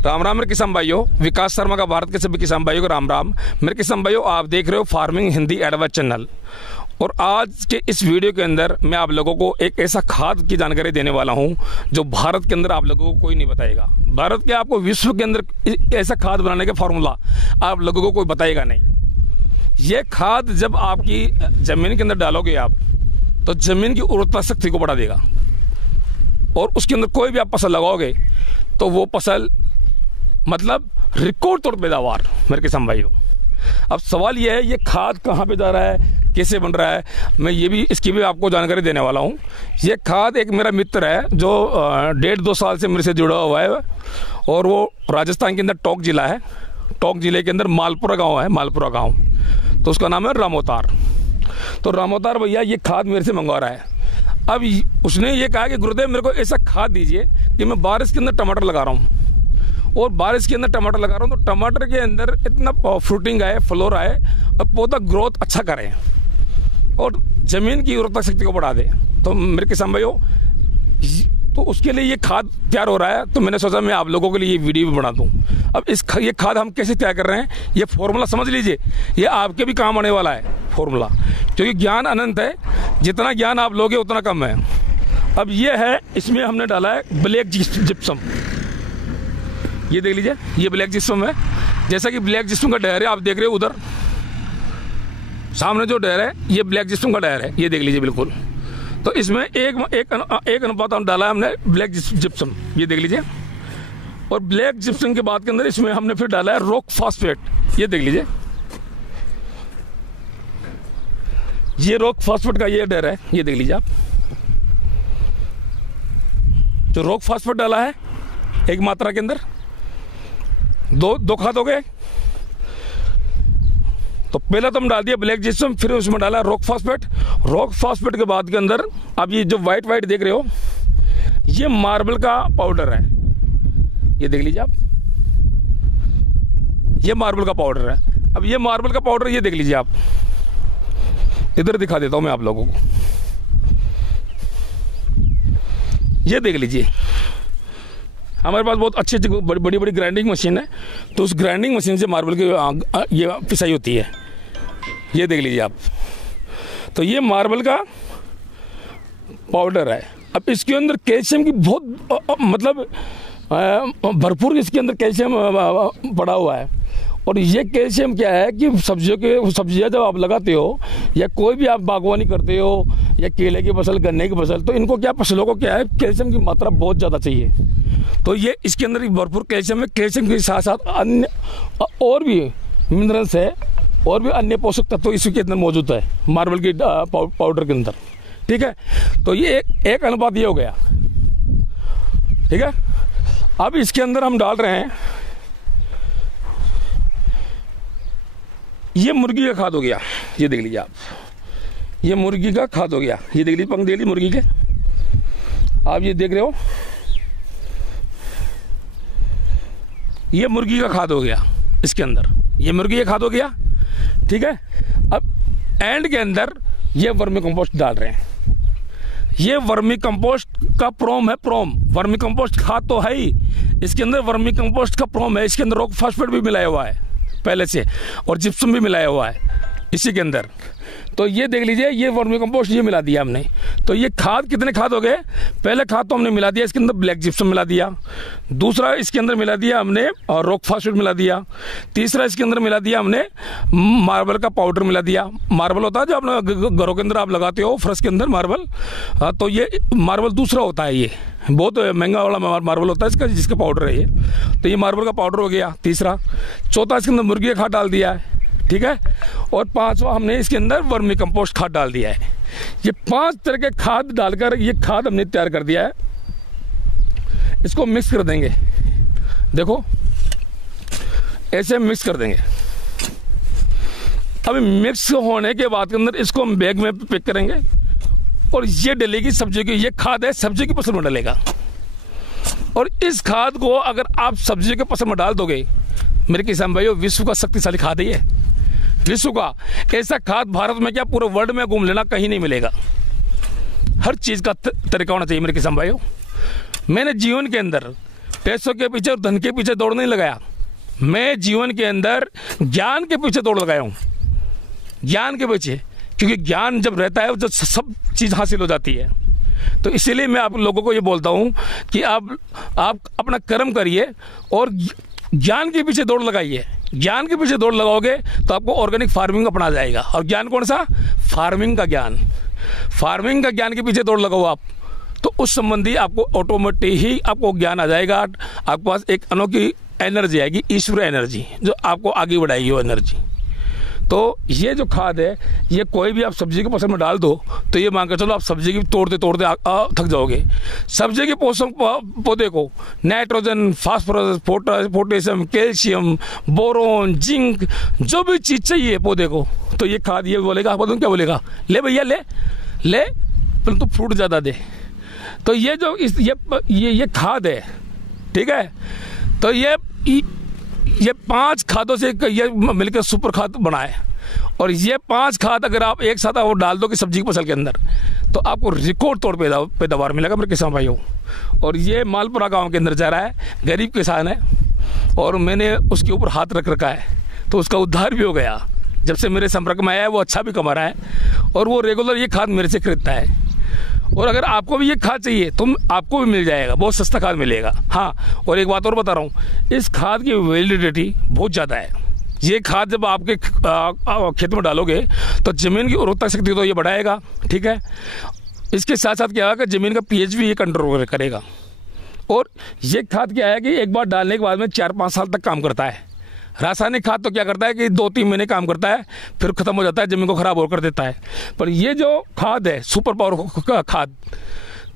राम राम मेरे किसान भाइयों, विकास शर्मा का भारत के सभी किसान भाइयों को राम राम। मेरे किसान भाइयों, आप देख रहे हो फार्मिंग हिंदी एडवाइस चैनल। और आज के इस वीडियो के अंदर मैं आप लोगों को एक ऐसा खाद की जानकारी देने वाला हूं जो भारत के अंदर आप लोगों को कोई नहीं बताएगा। भारत के आपको विश्व के अंदर ऐसा खाद बनाने का फॉर्मूला आप लोगों को कोई बताएगा नहीं। ये खाद जब आपकी ज़मीन के अंदर डालोगे आप, तो ज़मीन की उर्वरता शक्ति को बढ़ा देगा और उसके अंदर कोई भी आप फसल लगाओगे तो वो फसल मतलब रिकॉर्ड तोड़ पैदावार। मेरे किसान भाइयों, अब सवाल ये है, ये खाद कहाँ पे जा रहा है, कैसे बन रहा है, मैं ये भी इसकी भी आपको जानकारी देने वाला हूँ। ये खाद एक मेरा मित्र है जो 1.5-2 साल से मेरे से जुड़ा हुआ है और वो राजस्थान के अंदर टोंक जिला है। टोंक जिले के अंदर मालपुरा गाँव है, मालपुरा गाँव, तो उसका नाम है रामोतार। तो रामोतार भैया ये खाद मेरे से मंगवा रहा है। अब उसने ये कहा कि गुरुदेव मेरे को ऐसा खाद दीजिए कि मैं बारिश के अंदर टमाटर लगा रहा हूँ और बारिश के अंदर टमाटर लगा रहा हूँ तो टमाटर के अंदर इतना फ्रूटिंग आए, फ्लोर आए और पौधा ग्रोथ अच्छा करे और ज़मीन की उर्वरता शक्ति को बढ़ा दे। तो मेरे किसान भाइयों, तो उसके लिए ये खाद तैयार हो रहा है, तो मैंने सोचा मैं आप लोगों के लिए ये वीडियो भी बना दूँ। अब ये खाद हम कैसे तैयार कर रहे हैं, ये फॉर्मूला समझ लीजिए, ये आपके भी काम आने वाला है फॉर्मूला, क्योंकि ज्ञान अनंत है, जितना ज्ञान आप लोगे उतना कम है। अब ये है, इसमें हमने डाला है ब्लैक जिप्सम। ये देख लीजिए, ये ब्लैक जिप्सम है। जैसा कि ब्लैक जिप्सम का डहर है, आप देख रहे हो उधर सामने जो डहर है, ये ब्लैक जिप्सम का डहर है, ये देख लीजिए बिल्कुल। तो इसमें एक अनुपात हम डाला है हमने ब्लैक जिप्सम, ये देख लीजिए। और ब्लैक जिप्सम के बाद के अंदर इसमें हमने फिर डाला है रॉक फॉस्फेट, ये देख लीजिए। ये रॉक फॉस्फेट का ये डहर है, ये देख लीजिए आप। जो रॉक फॉस्फेट डाला है एक मात्रा के अंदर, दो खाद हो गए। तो पहले तो हम डाल दिया ब्लैक जिप्सम, फिर उसमें डाला रॉक फॉस्फेट। रॉक फॉस्फेट के बाद के अंदर अब ये जो वाइट देख रहे हो, ये मार्बल का पाउडर है, ये देख लीजिए आप। ये मार्बल का पाउडर है। अब ये मार्बल का पाउडर ये देख लीजिए आप, इधर दिखा देता हूं मैं आप लोगों को, ये देख लीजिए। हमारे पास बहुत अच्छी बड़ी बड़ी ग्राइंडिंग मशीन है, तो उस ग्राइंडिंग मशीन से मार्बल की ये पिसाई होती है, ये देख लीजिए आप। तो ये मार्बल का पाउडर है। अब इसके अंदर कैल्शियम की बहुत मतलब भरपूर इसके अंदर कैल्शियम पड़ा हुआ है। और ये कैल्शियम क्या है कि सब्जियां जब आप लगाते हो या कोई भी आप बागवानी करते हो या केले की फसल, गन्ने की फसल, तो इनको क्या, फसलों को क्या है, कैल्शियम की मात्रा बहुत ज़्यादा चाहिए। तो ये इसके अंदर भरपूर कैल्शियम है। कैल्शियम के साथ साथ अन्य और भी मिनरल्स है और भी अन्य पोषक तत्व इसके अंदर मौजूद है मार्बल की पाउडर के अंदर, ठीक है। तो ये एक अनुपात ये हो गया, ठीक है। अब इसके अंदर हम डाल रहे हैं, ये मुर्गी का खाद हो गया, ये देख लीजिए आप। ये मुर्गी का खाद हो गया, ये देख लीजिए, पंख देख लीजिए मुर्गी के आप, ये देख रहे हो, ये मुर्गी का खाद हो गया इसके अंदर, ये मुर्गी का खाद हो गया, ठीक है। अब एंड के अंदर ये वर्मी कंपोस्ट डाल रहे हैं। ये वर्मी कंपोस्ट का प्रोम है, प्रोम। वर्मी कंपोस्ट खाद तो है ही, इसके अंदर वर्मी कंपोस्ट का प्रोम है। इसके अंदर रॉक फॉस्फेट भी मिलाया हुआ है पहले से और जिप्सम भी मिलाया हुआ है इसी के अंदर। तो ये देख लीजिए, ये वर्मी कंपोस्ट ये मिला दिया हमने। तो ये खाद कितने खाद हो गए, पहले खाद तो हमने मिला दिया, इसके अंदर ब्लैक जिप्सम मिला दिया, दूसरा इसके अंदर मिला दिया हमने और रॉक फॉस्फेट मिला दिया, तीसरा इसके अंदर मिला दिया हमने मार्बल का पाउडर मिला दिया। मार्बल होता है जो अपने घरों के अंदर आप लगाते हो फर्श के अंदर मार्बल, तो ये मार्बल दूसरा होता है, ये बहुत महंगा वाला मार्बल होता है इसका, जिसका पाउडर है ये। तो ये मार्बल का पाउडर हो गया तीसरा। चौथा इसके अंदर मुर्गी का खाद डाल दिया है, ठीक है। और पांचवा हमने इसके अंदर वर्मी कंपोस्ट खाद डाल दिया है। ये 5 तरह के खाद डालकर ये खाद हमने तैयार कर दिया है। इसको मिक्स कर देंगे, देखो ऐसे मिक्स कर देंगे। अभी मिक्स होने के बाद के अंदर इसको हम बैग में पैक करेंगे और ये डलेगी सब्जी की, ये खाद है सब्जी की फसल में डलेगा। और इस खाद को अगर आप सब्जी के फसल में डाल दोगे, मेरे किसान भाइयों, विश्व का शक्तिशाली खाद है ये, विश्व का। ऐसा खाद भारत में क्या पूरे वर्ल्ड में घूम लेना कहीं नहीं मिलेगा। हर चीज़ का तरीका होना चाहिए मेरे किसान भाइयों। मैंने जीवन के अंदर पैसों के पीछे और धन के पीछे दौड़ नहीं लगाया, मैं जीवन के अंदर ज्ञान के पीछे दौड़ लगाया हूँ, ज्ञान के पीछे, क्योंकि ज्ञान जब रहता है जब सब चीज़ हासिल हो जाती है। तो इसीलिए मैं आप लोगों को ये बोलता हूँ कि आप अपना कर्म करिए और ज्ञान के पीछे दौड़ लगाइए। ज्ञान के पीछे दौड़ लगाओगे तो आपको ऑर्गेनिक फार्मिंग अपना जाएगा। और ज्ञान कौन सा? फार्मिंग का ज्ञान। फार्मिंग का ज्ञान के पीछे दौड़ लगाओ आप, तो उस संबंधी आपको ऑटोमेटिक ही आपको ज्ञान आ जाएगा। आपके पास एक अनोखी एनर्जी आएगी, ईश्वर एनर्जी, जो आपको आगे बढ़ाएगी वो एनर्जी। तो ये जो खाद है, ये कोई भी आप सब्जी के फसल में डाल दो तो ये मान कर चलो आप सब्जी की तोड़ते तोड़ते थक जाओगे। सब्जी के पौधे को nitrogen, phosphorus, potassium, calcium, boron, zinc, जो भी चीज़ चाहिए पौधे को, तो ये खाद ये बोलेगा, आप क्या बोलेगा, ले भैया ले ले, परंतु फ्रूट ज़्यादा दे। तो ये जो ये खाद है, ठीक है। तो ये 5 खादों से ये मिलकर सुपर खाद बनाए, और ये 5 खाद अगर आप एक साथ वो डाल दो कि सब्जी की फसल के अंदर, तो आपको रिकॉर्ड तौड़ पैदावार मिलेगा मेरे किसान भाइयों। और ये मालपुरा गांव के अंदर जा रहा है, गरीब किसान है, और मैंने उसके ऊपर हाथ रख रखा है, तो उसका उद्धार भी हो गया। जब से मेरे संपर्क में आया है वो अच्छा भी कमा रहा है, और वो रेगुलर ये खाद मेरे से खरीदता है। और अगर आपको भी ये खाद चाहिए तो आपको भी मिल जाएगा, बहुत सस्ता खाद मिलेगा। हाँ, और एक बात और बता रहा हूँ, इस खाद की वैलिडिटी बहुत ज़्यादा है। ये खाद जब आपके खेत में डालोगे तो ज़मीन की उर्वरता शक्ति तो ये बढ़ाएगा, ठीक है। इसके साथ साथ क्या होगा कि ज़मीन का पीएच भी ये कंट्रोल करेगा। और ये खाद क्या है कि एक बार डालने के बाद में 4-5 साल तक काम करता है। रासायनिक खाद तो क्या करता है कि 2-3 महीने काम करता है, फिर खत्म हो जाता है, जमीन को खराब और कर देता है। पर ये जो खाद है सुपर पावर खाद,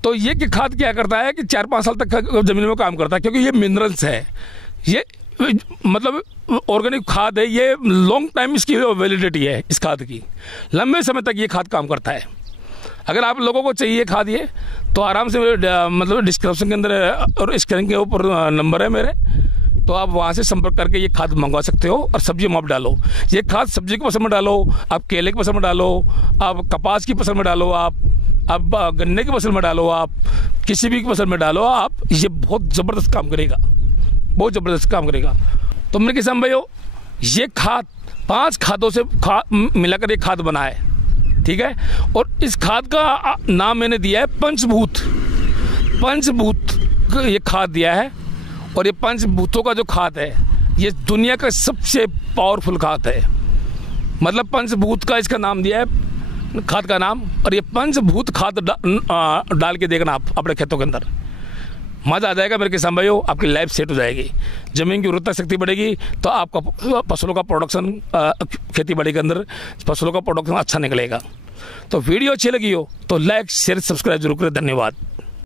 तो ये कि खाद क्या करता है कि 4-5 साल तक जमीन में काम करता है, क्योंकि ये मिनरल्स है, ये मतलब ऑर्गेनिक खाद है, ये लॉन्ग टाइम इसकी वैलिडिटी है इस खाद की, लंबे समय तक ये खाद काम करता है। अगर आप लोगों को चाहिए खाद ये, तो आराम से मतलब डिस्क्रिप्शन के अंदर और स्क्रीन के ऊपर नंबर है मेरे, तो आप वहाँ से संपर्क करके ये खाद मंगवा सकते हो। और सब्जी में आप डालो, ये खाद सब्जी की फसल में डालो, आप केले की फसल में डालो, आप कपास की फसल में डालो, आप गन्ने की फसल में डालो, आप किसी भी फसल में डालो आप, ये बहुत ज़बरदस्त काम करेगा, बहुत ज़बरदस्त काम करेगा। तो मेरे किसान भाइयों, ये खाद 5 खादों से मिलाकर एक खाद बना है, ठीक है। और इस खाद का नाम मैंने दिया है पंचभूत। पंचभूत ये खाद दिया है, और ये पंचभूतों का जो खाद है ये दुनिया का सबसे पावरफुल खाद है। मतलब पंचभूत का इसका नाम दिया है खाद का नाम, और ये पंचभूत खाद डाल के देखना आप अपने खेतों के अंदर, मज़ा आ जाएगा मेरे किसान भाइयों। आपकी लाइफ सेट हो जाएगी, ज़मीन की उर्वरता शक्ति बढ़ेगी, तो आपका फसलों का प्रोडक्शन, खेती बाड़ी के अंदर फसलों का प्रोडक्शन अच्छा निकलेगा। तो वीडियो अच्छी लगी हो तो लाइक शेयर सब्सक्राइब जरूर करें। धन्यवाद।